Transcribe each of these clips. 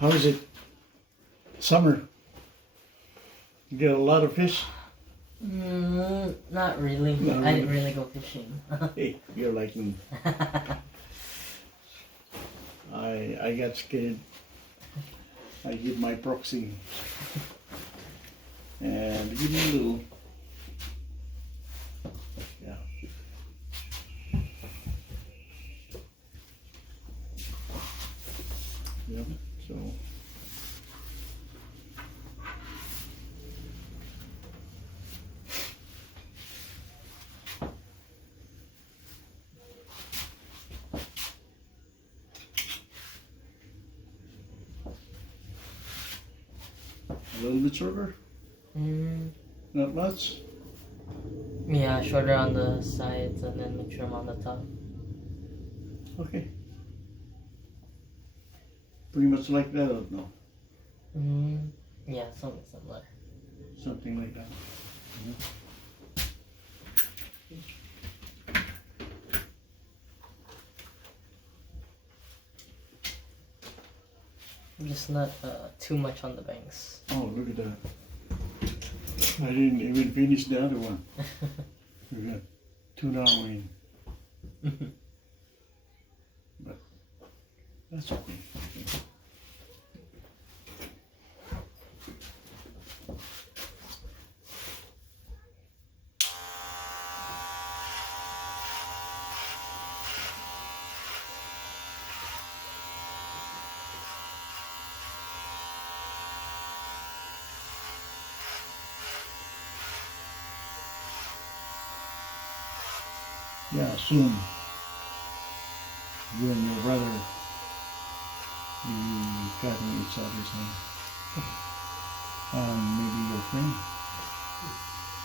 How is it? Summer. You get a lot of fish? Not really. Not I really. didn't really go fishing. Hey, you're like me. I got scared. I hid my proxy. And give me a little. Yeah. Yep, so. A little bit shorter? Not much? Yeah, shorter on the sides and then make sure I'm on the top. Okay. Pretty much like that, or no? Yeah, something similar. Something like that. Just not too much on the banks. Oh, look at that. I didn't even finish the other one. We got two downwind. But that's okay. Yeah, soon you and your brother will be cutting each other's hair. Maybe your friend.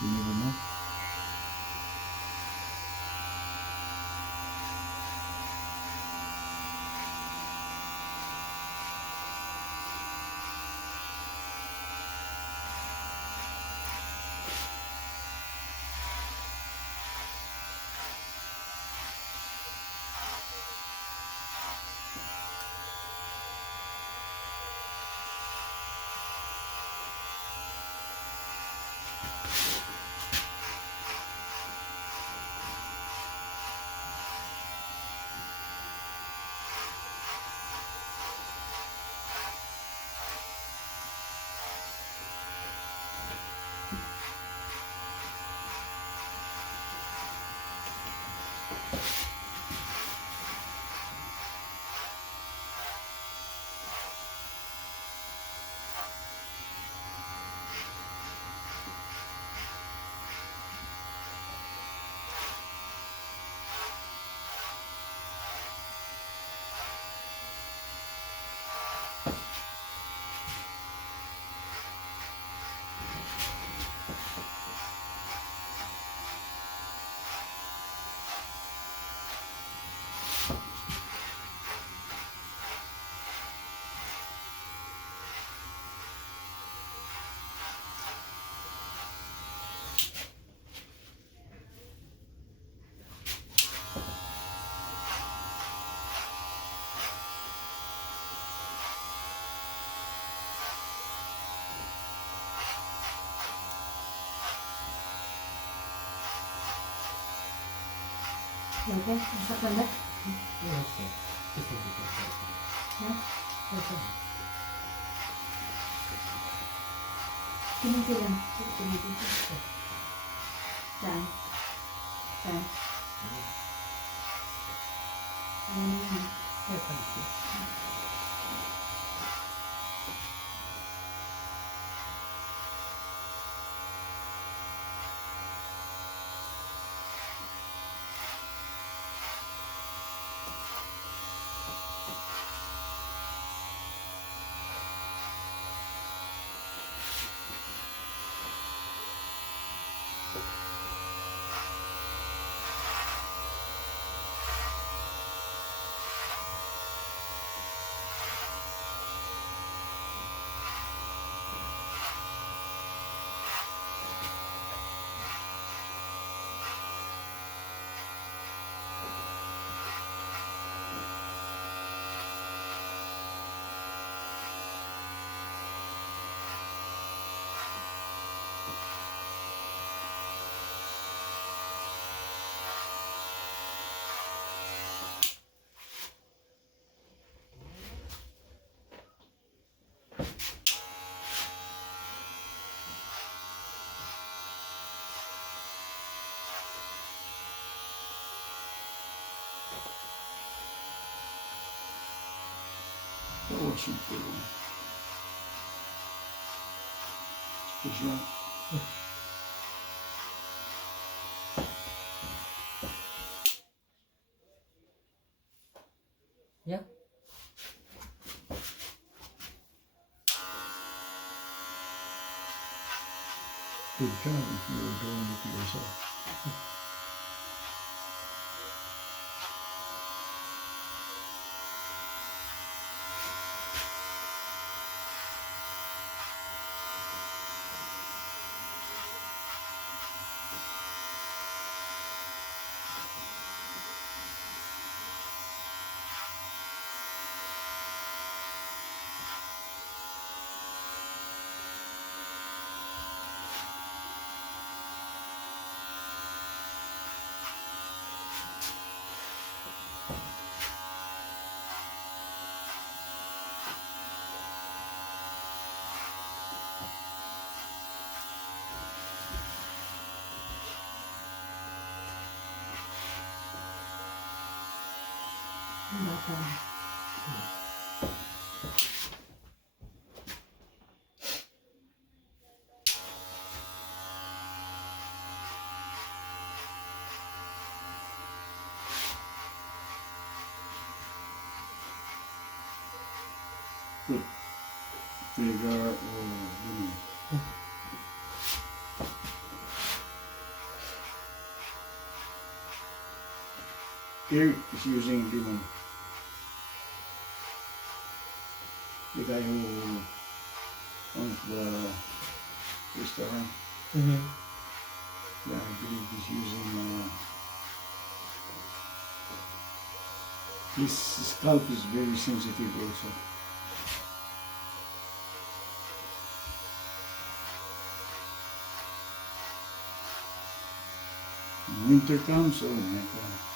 You never know. Okay, masak ka na? Sino sila? Sino sila? Saan? Saan? Ano naman? Oh, simple lang. Special. Yeah. Good job if you're doing it yourself. Ang bata. Good. Figure or lemon. Here is using lemon. The guy who owns the restaurant, Mm-hmm. yeah, I believe he's using. His scalp is very sensitive also. Winter comes, oh my god.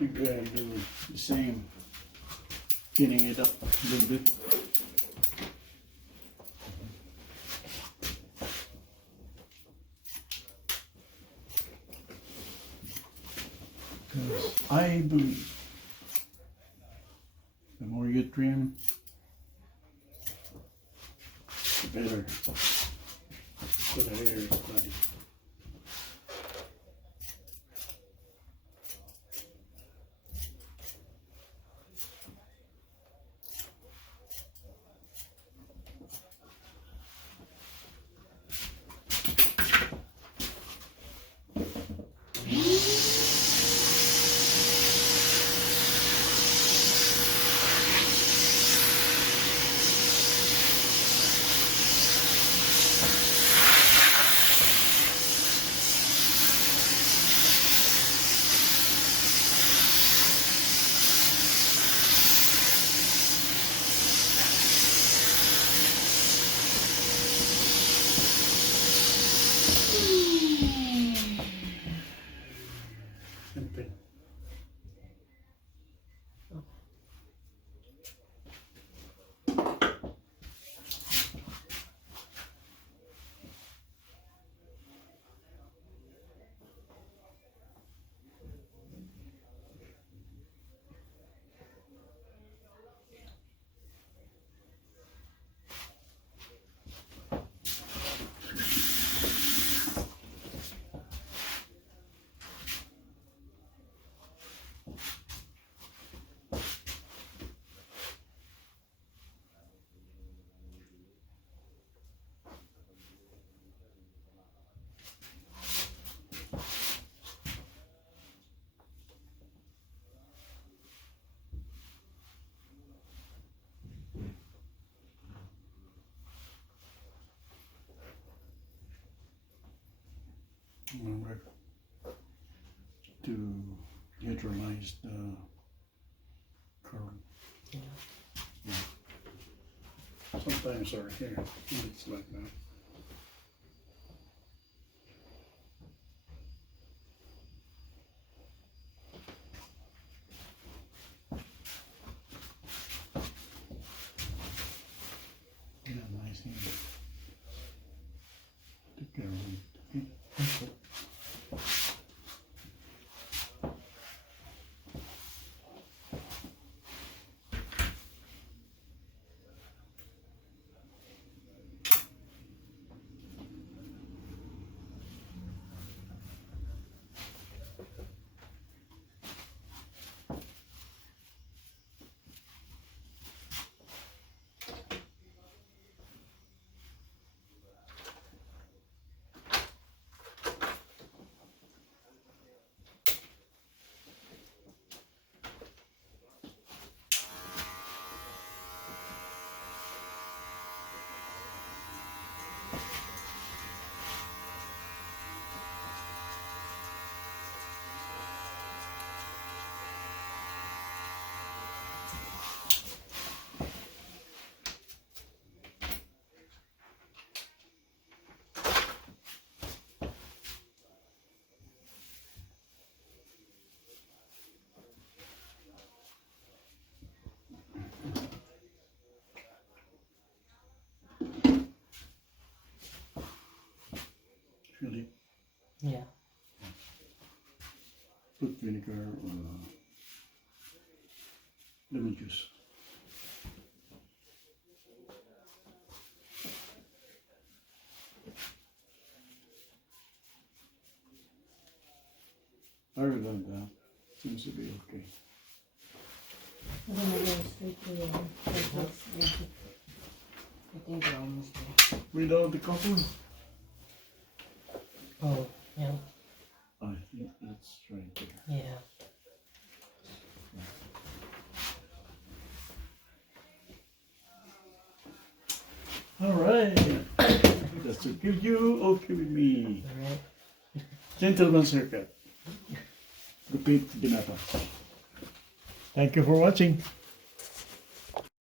You gotta do the same, pinning it up a little bit. Because I believe the more you trim, the better for the hair body. And pin. Remember to neutralize the curl. Yeah. Sometimes our hair it's like that. Yeah, nice hair. Take care of it. Okay. Really Yeah. put vinegar or lemon juice. Other than that, seems to be okay. I'm gonna go straight to the yeah. I think we're almost there. Without the copper, Oh, yeah. I think it's right there. Yeah. All right. That's okay with you, okay with me. Alright. Gentleman's haircut. Repeat binata. Thank you for watching.